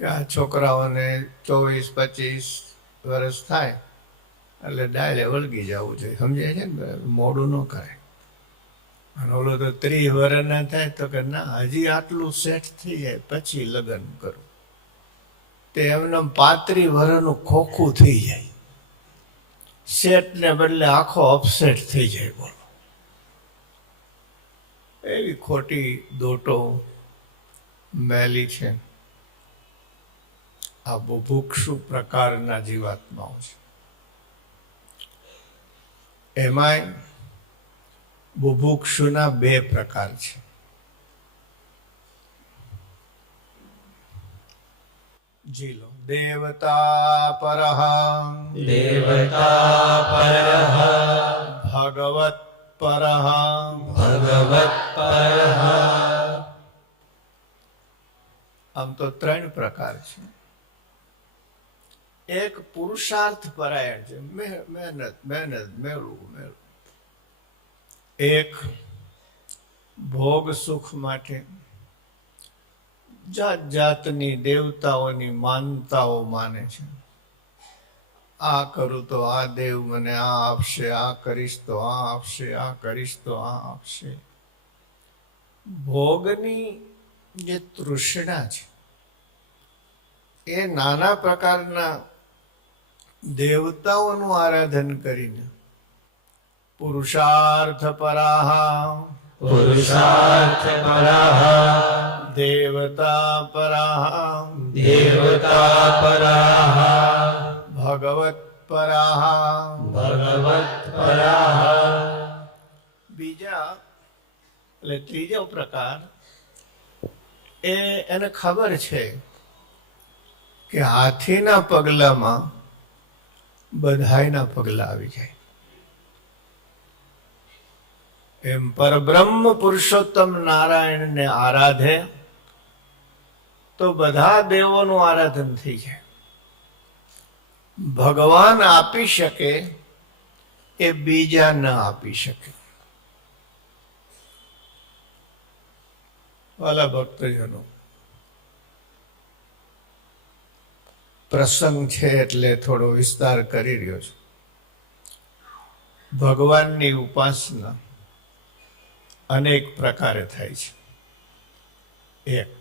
કે આ છોકરાઓને 24-25 વર્ષ થાય એટલે ડાયલે વળગી જવું જોઈએ. સમજાય છે ને? મોડું ન કરાય. અને ઓલો તો 30 વર્ષના થાય તો કે ના, હજી આટલું સેટ થઈ જાય પછી લગ્ન કરું. તે એમને 35 વર્ષનું ખોખું થઈ જાય. સેટને બદલે આખો અપસેટ થઈ જાય. બોલો, એવી ખોટી દોટો મેલી છે. આ બુભુક્ષુ પ્રકારના જીવાત્માઓ છે. એમાંય બુભુક્ષુના 2 પ્રકાર છે. જી લો. દેવતા પરહ દેવતા પરઃ ભગવત પરહ. ભગવત પરઃ આમ તો 3 પ્રકાર છે. એક પુરુષાર્થ પરાયણ છે. મહેનત મેળવું. એક ભોગ સુખ માટે જાત જાતની દેવતાઓની માનતાઓ માને છે. આ કરું તો આ દેવ મને આ આપશે, આ કરીશ તો આ આપશે, આ કરીશ તો આ આપશે. ભોગની જે તૃષ્ણા છે એ નાના પ્રકારના દેવતાઓનું આરાધન કરીને પુરુષાર્થ પરાહ પુરુષાર્થ પરઃ દેવતા પરાહ દેવતા પરઃ ભગવત પરાહ. ભગવત પરઃ બીજા એટલે ત્રીજો પ્રકાર એને ખબર છે કે હાથીના પગલામાં બધાયના પગલા આવી જાય. એમ પરબ્રહ્મ પુરુષોત્તમ નારાયણને આરાધે તો બધા દેવોનું આરાધન થઈ જાય. ભગવાન આપી શકે એ બીજા ન આપી શકે. વાલા ભક્તજનો, પ્રસંગ છે એટલે થોડો વિસ્તાર કરી રહ્યો છું. ભગવાનની ઉપાસના અનેક પ્રકારે થાય છે. એક,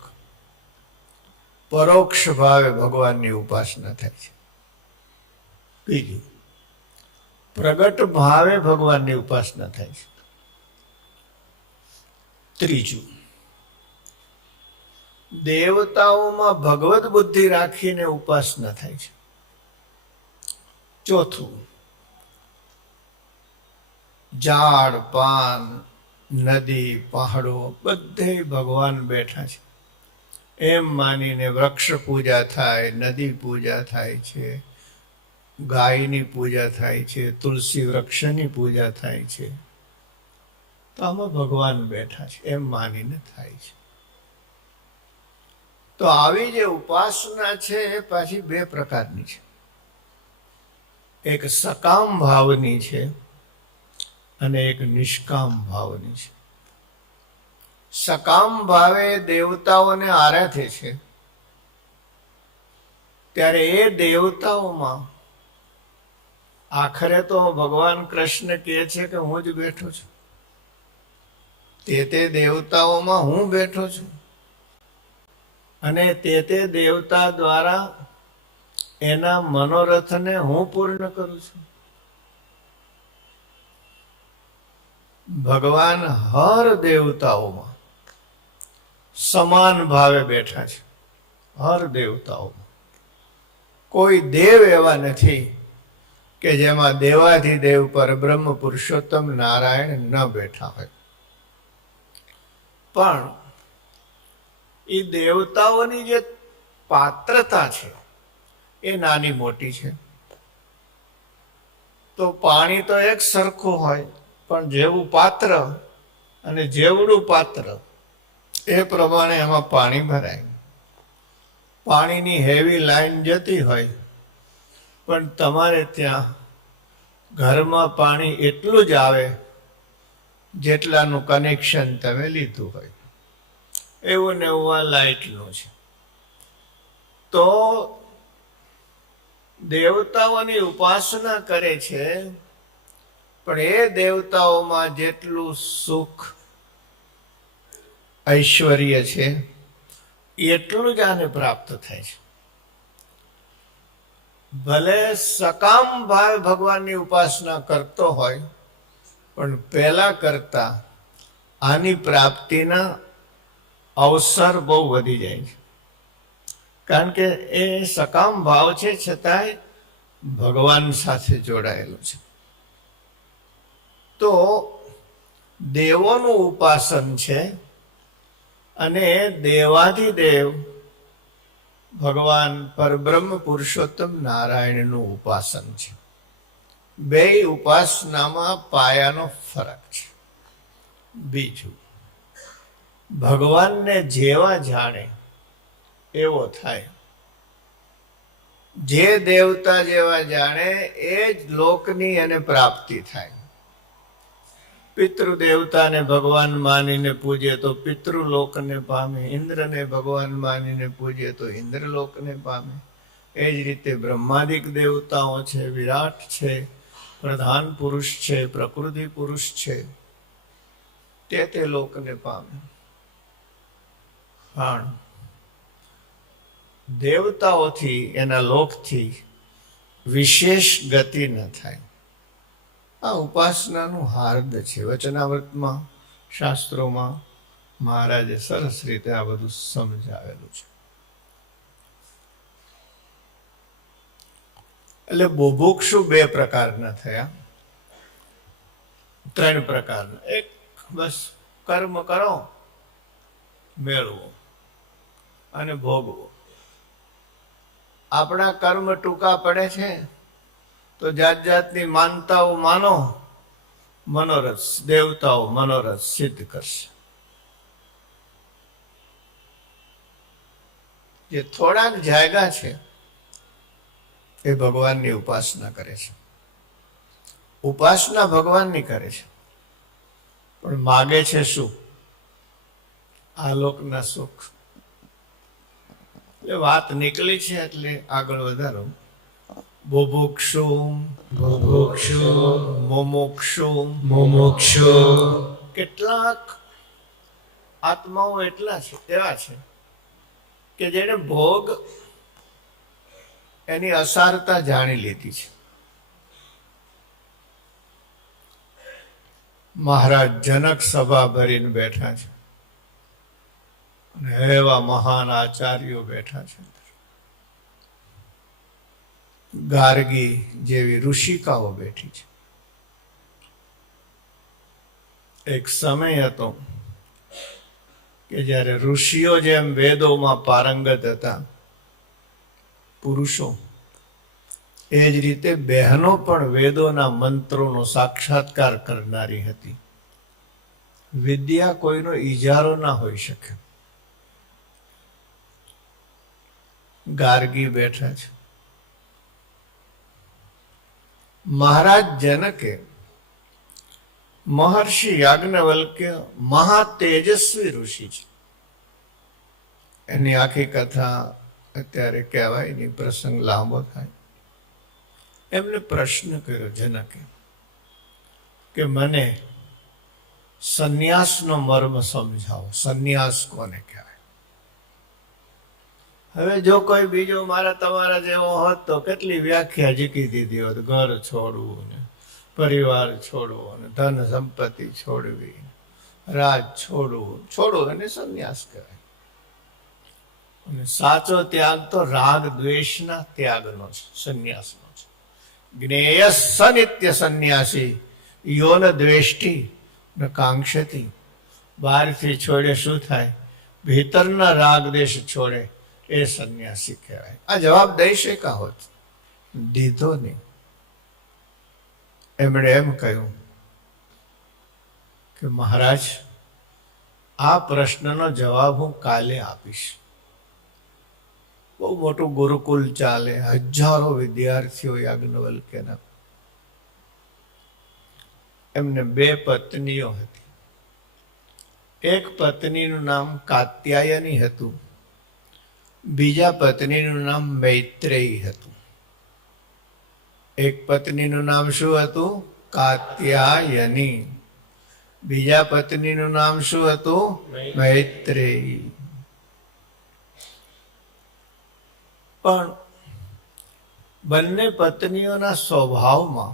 પરોક્ષ ભાવે ભગવાનની ઉપાસના થાય છે. બીજું, પ્રગટ ભાવે ભગવાનની ઉપાસના થાય છે. ત્રીજું, દેવતાઓમાં ભગવત બુદ્ધિ રાખીને ઉપાસના થાય છે. ચોથું, ઝાડ પાન નદી પહાડો બધે ભગવાન બેઠા છે એમ માનીને વૃક્ષ પૂજા થાય, નદી પૂજા થાય છે, ગાયની પૂજા થાય છે, તુલસી વૃક્ષની પૂજા થાય છે, તો આમાં ભગવાન બેઠા છે એમ માનીને થાય છે. તો આવી જે ઉપાસના છે એ પાછી બે પ્રકારની છે. એક સકામ ભાવની છે અને એક નિષ્કામ ભાવની છે. સકામ ભાવે દેવતાઓને આરાધે છે ત્યારે એ દેવતાઓમાં આખરે તો ભગવાન કૃષ્ણ કહે છે કે હું જ બેઠો છું, તે દેવતાઓમાં હું બેઠો છું અને તે દેવતા દ્વારા એના મનોરથને હું પૂર્ણ કરું છું. ભગવાન હર દેવતાઓમાં સમાન ભાવે બેઠા છે. હર દેવતાઓમાં કોઈ દેવ એવા નથી કે જેમાં દેવાધિદેવ પરબ્રહ્મ પુરુષોત્તમ નારાયણ ન બેઠા હોય. પણ એ દેવતાઓની જે પાત્રતા છે એ નાની મોટી છે. તો પાણી તો એક સરખું હોય, પણ જેવું પાત્ર અને જેવડું પાત્ર એ પ્રમાણે એમાં પાણી ભરાય. પાણીની હેવી લાઈન જતી હોય પણ તમારે ત્યાં ઘરમાં પાણી એટલું જ આવે જેટલાનું કનેક્શન તમે લીધું હોય. એવું ને એવું આ લાઇટનું છે. તો દેવતાઓની ઉપાસના કરે છે પણ એ દેવતાઓમાં જેટલું સુખ ઐશ્વર્ય છે એટલું જ આને પ્રાપ્ત થાય છે. ભલે સકામ ભાવે ભગવાનની ઉપાસના કરતો હોય પણ પહેલા કરતા આની પ્રાપ્તિના અવસર બહુ વધી જાય છે. કારણ કે એ સકામ ભાવ છે છતાંય ભગવાન સાથે જોડાયેલો છે. તો દેવોનું ઉપાસન છે અને દેવાધિદેવ ભગવાન પરબ્રહ્મ પુરુષોત્તમ નારાયણનું ઉપાસન છે. બે ઉપાસનામાં પાયાનો ફરક છે. બીજું, ભગવાનને જેવા જાણે એવો થાય. જે દેવતા જેવા જાણે એ જ લોકની એને પ્રાપ્તિ થાય. પિતૃ દેવતાને ભગવાન માનીને પૂજે તો પિતૃલોકને પામે, ઇન્દ્રને ભગવાન માનીને પૂજે તો ઇન્દ્રલોકને પામે. એ જ રીતે બ્રહ્માદિક દેવતાઓ છે, વિરાટ છે, પ્રધાન પુરુષ છે, પ્રકૃતિ પુરુષ છે, તે લોકને પામે. પણ દેવતાઓથી એના લોકથી વિશેષ ગતિ ન થાય. આ ઉપાસનાનું હાર્દ છે. વચનામૃતમાં શાસ્ત્રોમાં મહારાજે સરસ રીતે આ બધું સમજાવેલું છે. એટલે બુભુક્ષુ બે પ્રકારના થયા, ત્રણ પ્રકારના. એક બસ કર્મ કરો, મેળવો અને ભોગવો. આપણા કર્મ ટૂંકા પડે છે તો જાત જાતની માનતાઓ માનો, મનોરથ દેવતાઓ મનોરથ સિદ્ધ કરશે. જે થોડાક જાયગા છે એ ભગવાનની ઉપાસના કરે છે. ઉપાસના ભગવાનની કરે છે પણ માગે છે શું? આલોકના સુખ. એટલે વાત નીકળી છે એટલે આગળ વધારો. બુભુક્ષુ બુભુક્ષુ મુમુક્ષુ મુમુક્ષુ કેટલાક આત્માઓ એટલા છે એવા છે કે જેને ભોગ એની અસારતા જાણી લીધી છે. મહારાજ જનક સભા ભરીને બેઠા છે અને એવા મહાન આચાર્યો બેઠા છે. ગાર્ગી જેવી ઋષિકાઓ બેઠી છે. એક સમય હતો કે જ્યારે ઋષિઓ જેમ વેદોમાં પારંગત હતા પુરુષો, એ જ રીતે બહેનો પણ વેદોના મંત્રોનો સાક્ષાત્કાર કરનારી હતી. વિદ્યા કોઈનો ઈજારો ના હોઈ શકે. ગાર્ગી બેઠા છે. મહારાજ જનકે મહર્ષિ યાજ્ઞવલ્ક્ય મહા તેજસ્વી ઋષિ છે. એની આખી કથા અત્યારે કહેવાય નહીં, પ્રસંગ લાંબો થાય. એમને પ્રશ્ન કર્યો જનકે કે મને સંન્યાસનો મર્મ સમજાવો. સંન્યાસ કોને કહેવાય? હવે જો કોઈ બીજો મારા તમારા જેવો હોત તો કેટલી વ્યાખ્યા જીકી દીધી હોત. ઘર છોડવું ને પરિવાર છોડવો ને ધન સંપત્તિ છોડવી, રાજ છોડવું એને સંન્યાસ કહેવાય. અને સાચો ત્યાગ તો રાગ દ્વેષના ત્યાગનો છે, સંન્યાસનો છે. જ્ઞેય સનિત્ય સંન્યાસી યો ન દ્વેષ્ટિ ન કાંક્ષતી. બહારથી છોડે શું થાય? ભીતરના રાગ દ્વેષ છોડે એ સંન્યાસી કહેવાય. આ જવાબ દઈ શકા હોત, દીધો નહીં. એમણે એમ કહ્યું કે મહારાજ, આ પ્રશ્નનો જવાબ હું કાલે આપીશ. બહુ મોટું ગુરુકુલ ચાલે, હજારો વિદ્યાર્થીઓ યાજ્ઞવલ્ક્યના. એમને 2 પત્નીઓ હતી. એક પત્નીનું નામ કાત્યાયની હતું, બીજા પત્નીનું નામ મૈત્રેયી હતું. એક પત્નીનું નામ શું હતું? કાત્યાયની. બીજા પત્નીનું નામ શું હતું? મૈત્રેયી. પણ બંને પત્નીઓના સ્વભાવમાં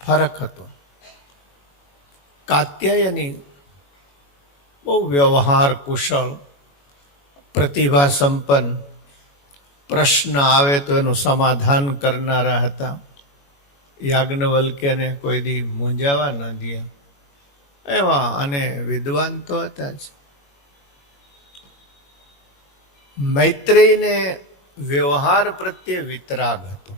ફરક હતો. કાત્યાયની બહુ વ્યવહાર કુશળ, પ્રતિભા સંપન્ન, પ્રશ્ન આવે તો એનું સમાધાન કરનારા હતા. યાજ્ઞવલ્ક્યને કોઈ દી મૂંઝાવા ન દે એવા, અને વિદ્વાન તો હતા જ. મૈત્રેયીને વ્યવહાર પ્રત્યે વિતરાગ હતો.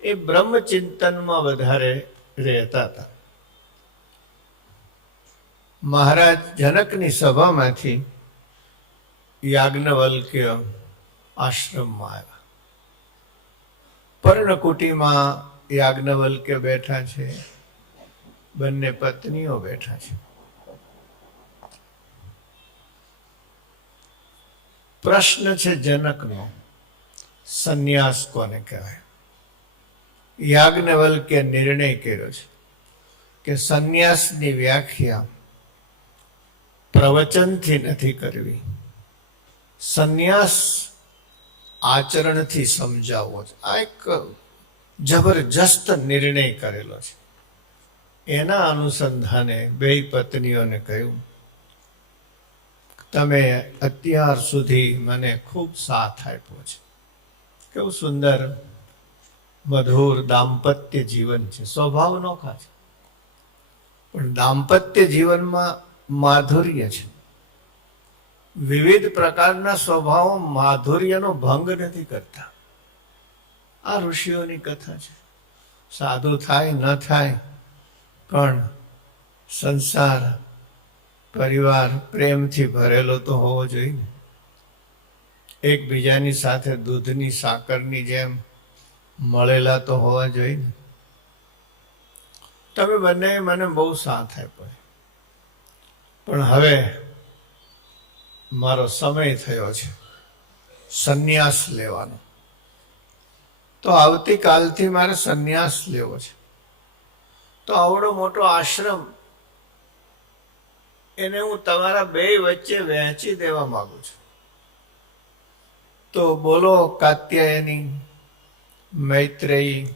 એ બ્રહ્મચિંતનમાં વધારે રહેતા હતા. મહારાજ જનકની સભામાંથી યાજ્ઞવલ્ક્ય આશ્રમમાં આવ્યા. પર્ણકુટીમાં યાજ્ઞવલ્ક્ય બેઠા છે, બંને પત્નીઓ બેઠા છે. પ્રશ્ન છે જનકનો, સંન્યાસ કોને કહેવાય? યાજ્ઞવલ્ક્ય નિર્ણય કર્યો છે કે સંન્યાસની વ્યાખ્યા પ્રવચનથી નથી કરવી, સંન્યાસ આચરણથી સમજાવવો છે. આ એક જબરજસ્ત નિર્ણય કરેલો છે. એના અનુસંધાને 2 પત્નીઓને કહ્યું, તમે અત્યાર સુધી મને ખૂબ સાથ આપ્યો છે. કેવું સુંદર મધુર દાંપત્ય જીવન છે. સ્વભાવ નોખા છે, પણ દાંપત્ય જીવનમાં માધુર્ય છે. વિવિધ પ્રકારના સ્વભાવો માધુર્યનો ભંગ નથી કરતા. આ ઋષિઓની કથા છે. સાધુ થાય ન થાય, પણ સંસાર પરિવાર પ્રેમથી ભરેલો તો હોવો જોઈએ. એકબીજાની સાથે દૂધની સાકરની જેમ મળેલા તો હોવા જોઈએ. તમે બંને મને બહુ સાથ આપ્યો, પણ હવે મારો સમય થયો છે સંન્યાસ લેવાનો. તો આવતીકાલથી મારે સંન્યાસ લેવો છે. તો આવડો મોટો આશ્રમ એને હું તમારા 2 વચ્ચે વહેંચી દેવા માંગુ છું. તો બોલો કાત્યાયની, મૈત્રેયી,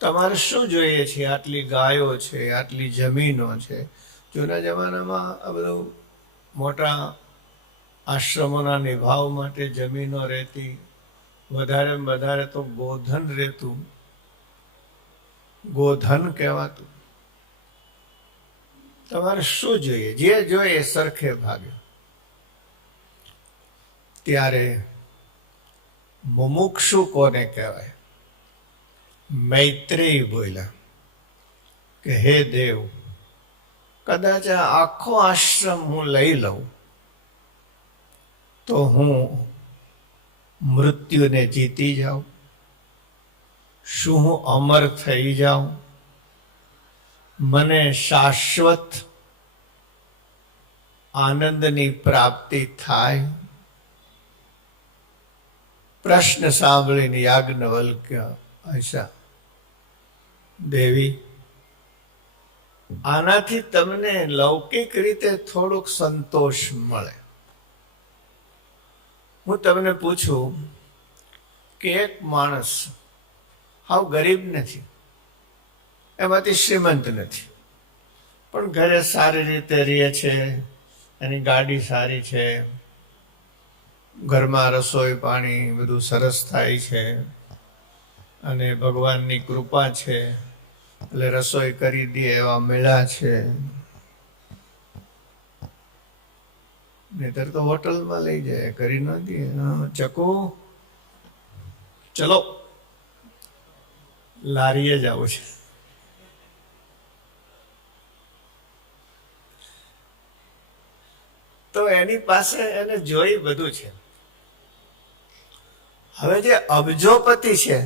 તમારે શું જોઈએ છે? આટલી ગાયો છે, આટલી જમીનો છે. જૂના જમાનામાં આ બધું મોટા આશ્રમોના નિભાવ માટે જમીનો રહેતી, વધારે તો ગોધન રહેતું, ગોધન કહેવાતું. તમારે શું જોઈએ? જે જોઈએ એ સરખે ભાગ્યો. ત્યારે મુમુક્ષુ કોને કહેવાય? મૈત્રેયી બોલ્યા કે હે દેવ, કદાચ આ આખો આશ્રમ હું લઈ લઉં તો હું મૃત્યુને જીતી જાઉં? શું હું અમર થઈ જાઉં? મને શાશ્વત આનંદની પ્રાપ્તિ થાય? પ્રશ્ન સાંભળીને યાજ્ઞવલ્ક્ય હસ્યા. દેવી, આનાથી તમને લૌકિક રીતે થોડોક સંતોષ મળે. હું તમને પૂછું કે એક માણસ હાવ ગરીબ નથી, એમાંથી શ્રીમંત નથી, પણ ઘરે સારી રીતે રહે છે, એની ગાડી સારી છે, ઘરમાં રસોઈ પાણી બધું સરસ થાય છે, અને ભગવાનની કૃપા છે એટલે રસોઈ કરી દે એવા મેળા છે. નહીતર તો હોટલમાં લઈ જાય, કરી ન દે. ચકો ચલો લારીએ જવું છે. તો એની પાસે એને જોઈ બધું છે. હવે જે અબજોપતિ છે,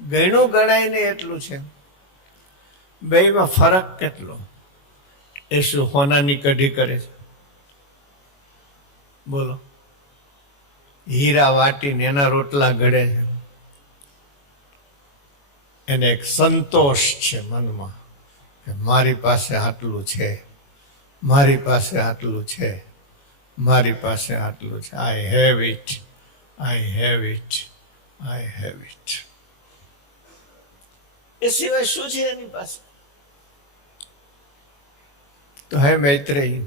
ગણું ગણાય ને એટલું છે, બેમાં ફરક કેટલો? એ શું હોનાની કઢી કરે છે? બોલો. હીરા વાટીને એના રોટલા ઘડે છે. એને એક સંતોષ છે મનમાં કે મારી પાસે આટલું છે, મારી પાસે આટલું છે, મારી પાસે આટલું છે. I have it, I have it, I have it. એ સિવાય શું છે એની પાસે? તો હે મૈત્રેયી,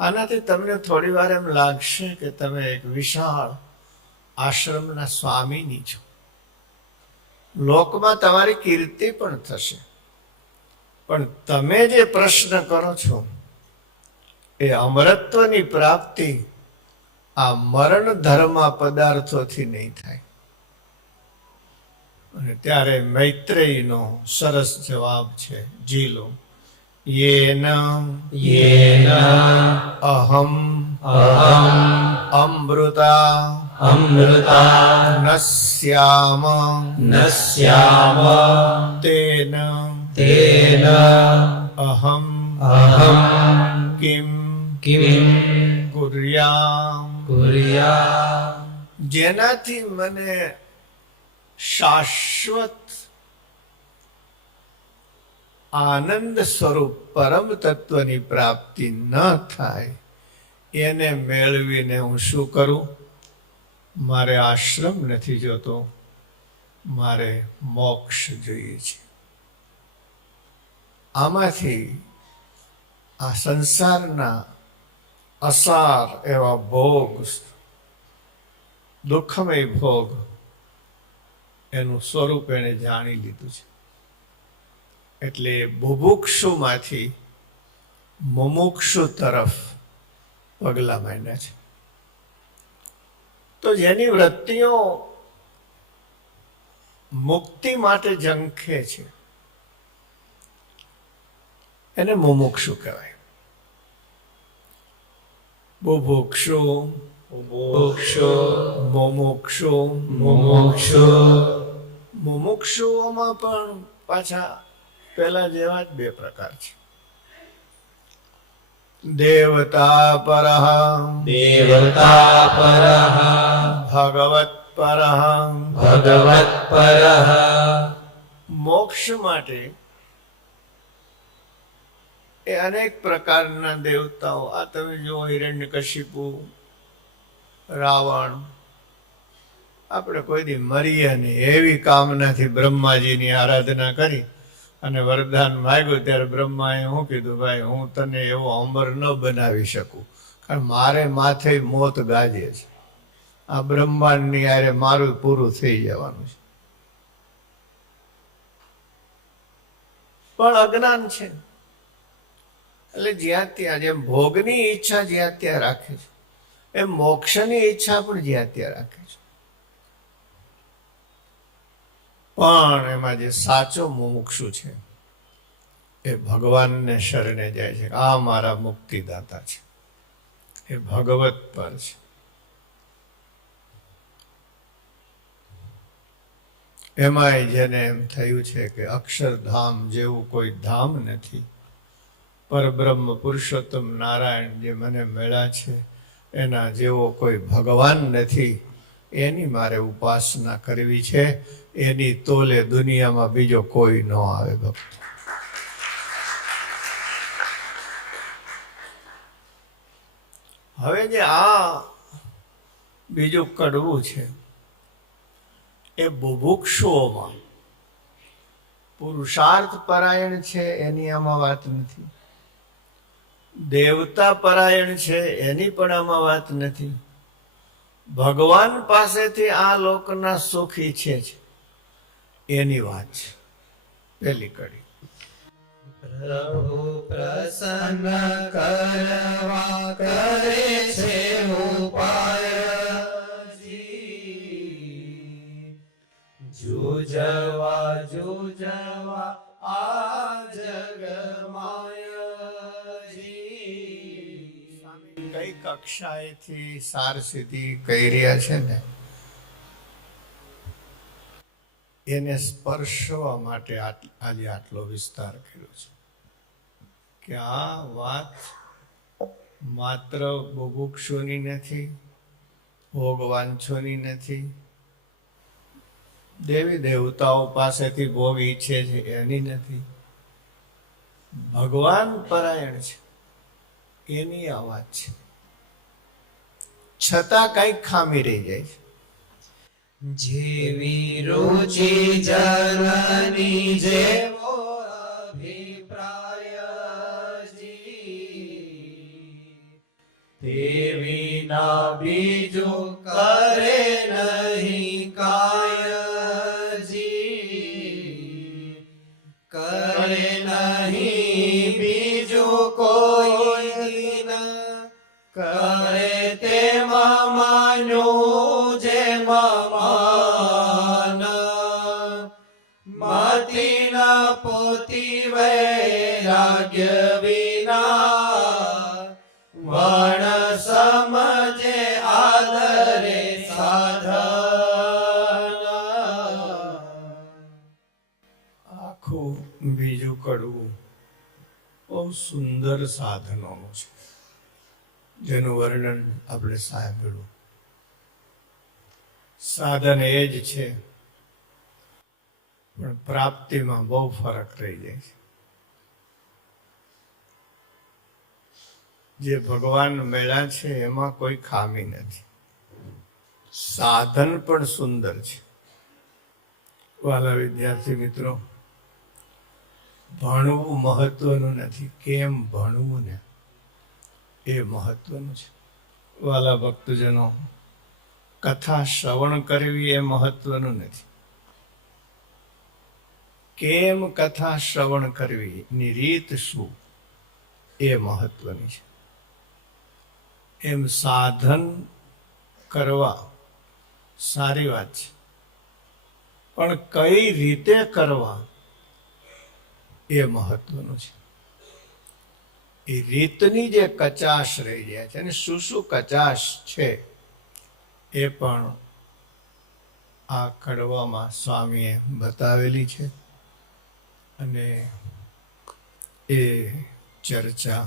આનાથી તમને થોડી વાર એમ લાગશે કે તમે એક વિશાળ આશ્રમના સ્વામીની છો. લોકમાં તમારી કીર્તિ પણ થશે, પણ તમે જે પ્રશ્ન કરો છો એ અમરત્વની પ્રાપ્તિ આ મરણ ધર્મ પદાર્થોથી નહીં થાય. અને ત્યારે મૈત્રેયીનો સરસ જવાબ છે, જી લો. યેન અહમ અમૃતા નસ્યામ તેન અહમ કિમ કુર્યામ. જેનાથી મને શાશ્વત આનંદ સ્વરૂપ પરમ તત્વની પ્રાપ્તિ ન થાય, એને મેળવીને હું શું કરું? મારે આશ્રમ નથી જોતો, મારે મોક્ષ જોઈએ છે. આમાંથી આ સંસારના અસાર એવા ભોગ, દુઃખમય ભોગ, એનું સ્વરૂપ એને જાણી લીધું છે. એટલે બુભુક્ષુમાંથી મુમુક્ષુ તરફ પગલા માંડ્યા છે. તો જેની વૃત્તિઓ મુક્તિ માટે ઝંખે છે એને મુમુક્ષુ કહેવાય. બુભુક્ષુ, મુમુક્ષુ. મુમુક્ષુઓમાં પણ પાછા પેલા જેવા જ બે પ્રકાર છે. દેવતા પરઃ, ભગવત પરઃ. મોક્ષ માટે એ અનેક પ્રકારના દેવતાઓ, આ તમે જો હિરણ્યકશિપુ, રાવણ, આપણે કોઈ દી મરીએ નહીં એવી કામનાથી બ્રહ્માજીની આરાધના કરી અને વરદાન માંગ્યું. ત્યારે બ્રહ્માએ શું કીધું? ભાઈ, હું તને એવો અમર ન બનાવી શકું, કારણ મારે માથે મોત ગાજે છે. આ બ્રહ્માંડની યારે મારું પૂરું થઈ જવાનું છે. પણ અજ્ઞાન છે. એટલે જ્યાં ત્યાં જેમ ભોગની ઈચ્છા જ્યાં ત્યાં રાખે છે, એમ મોક્ષની ઈચ્છા પણ જ્યાં ત્યાં રાખે છે. પણ એમાં જે સાચો મુમુક્ષુ છે એ ભગવાનને શરણે જાય છે. આ મારા મુક્તિદાતા છે, એ ભગવત પર છે. એમાંય જેને એમ થયું છે કે અક્ષરધામ જેવું કોઈ ધામ નથી, પરબ્રહ્મ પુરુષોત્તમ નારાયણ જે મને મળ્યા છે એના જેવો કોઈ ભગવાન નથી, એની મારે ઉપાસના કરવી છે. એની તોલે દુનિયામાં બીજો કોઈ ન આવે ભક્ત. હવે જે આ બીજું કડવું છે એ બુભુક્ષુઓમાં, પુરુષાર્થ પરાયણ છે એની આમાં વાત નથી, દેવતા પરાયણ છે એની પણ આમાં વાત નથી, ભગવાન પાસેથી આ લોકના સુખ ઈચ્છે છે એની વાત છે. પેલી કડી પ્રભુ પ્રસન્ન કરવા કરે છે ઉપાય, જુજવા જુજવા આ જગમાયજી. કઈ કક્ષાએથી સાર સિદ્ધિ કહી રહ્યા છે ને, એને સ્પર્શવા માટે આજે આટલો વિસ્તાર કર્યો છે કે આ વાત માત્ર બુભુક્ષુની નથી, ભોગવાંછોની નથી, દેવી દેવતાઓ પાસેથી ભોગ ઈચ્છે છે એની નથી, ભગવાન પરાયણ છે એની આ વાત છે. છતાં કઈક ખામી રહી જાય છે. જેવી રુચિ જનની જેવો અભિપ્રાય, તેવી ના બીજું કરે નહીં કાય, કરે નહીં બીજું કોઈ ન કરે, તેમાં માન્યું જેમાં માન, મતિ ન પોતી વૈરાગ્ય વિના, વણ સમજે આદરે સાધન. આખું બીજું કડવું બહુ સુંદર સાધનોનું છે, જેનું વર્ણન આપણે સાંભળ્યું. સાધન એ જ છે પણ પ્રાપ્તિમાં બહુ ફરક રહી જાય છે. જે ભગવાન મેળા છે એમાં કોઈ ખામી નથી, સાધન પણ સુંદર છે. વાલા વિદ્યાર્થી મિત્રો, ભણવું મહત્વનું નથી, કેમ ભણવું ને એ મહત્વનું છે. વાલા ભક્તજનો, કથા શ્રવણ કરવી એ મહત્વનું નથી, કેમ કથા શ્રવણ કરવી ની રીત શું એ મહત્વની છે. એમ સાધન કરવા સારી વાત છે, પણ કઈ રીતે કરવા એ મહત્વનું છે. એ રીતની જે કચાશ રહી જાય છે અને શું શું કચાશ છે એ પણ આ કડવામાં સ્વામીએ બતાવેલી છે અને એ ચર્ચા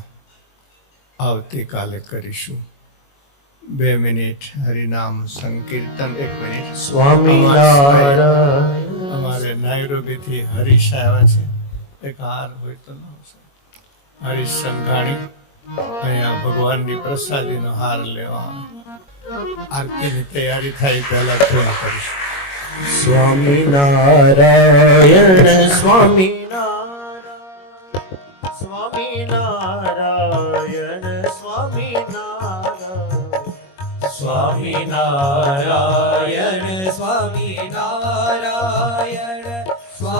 આવતીકાલે કરીશું. 2 મિનિટ હરિનામ સંકીર્તન. 1 મિનિટ. સ્વામિનારાયણ. અમારે નાયરોબીથી હરીશ આવ્યા છે, એક હાર હોય તો ન આવશે. હરીશ સંઘાણી અહીંયા ભગવાનની પ્રસાદીનો હાર લેવા આરતીની તૈયારી થાય પહેલા ફોન કરીશું. સ્વામિનારાયણ સ્વામિનારાયણ સ્વામિનારાયણ સ્વામિનારાયણ સ્વામિનારાયણ સ્વામિનારાયણ